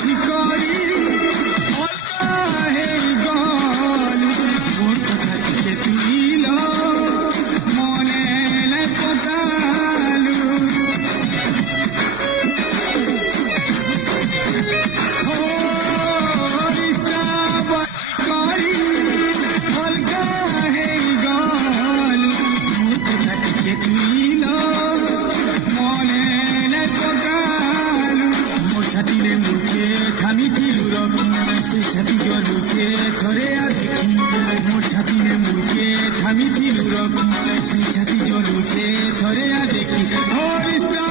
বাজি করি অলকা হেই গল মোর কথা থেকে তুইল মনে লাই পকালু হরিষ্টা বাজি করি অলকা হেই গল মোর কথা থেকে তুইল মনে লাই পকালু মোর ছাতিরে মুখে থামিছিলু রবি সেই ছাতি জলুছে থরে আর দেখি মোর ছাতিরে মুখে থামিছিলু রবি সেই ছাতি জলুছে থরে আর দেখি হরিষ্টা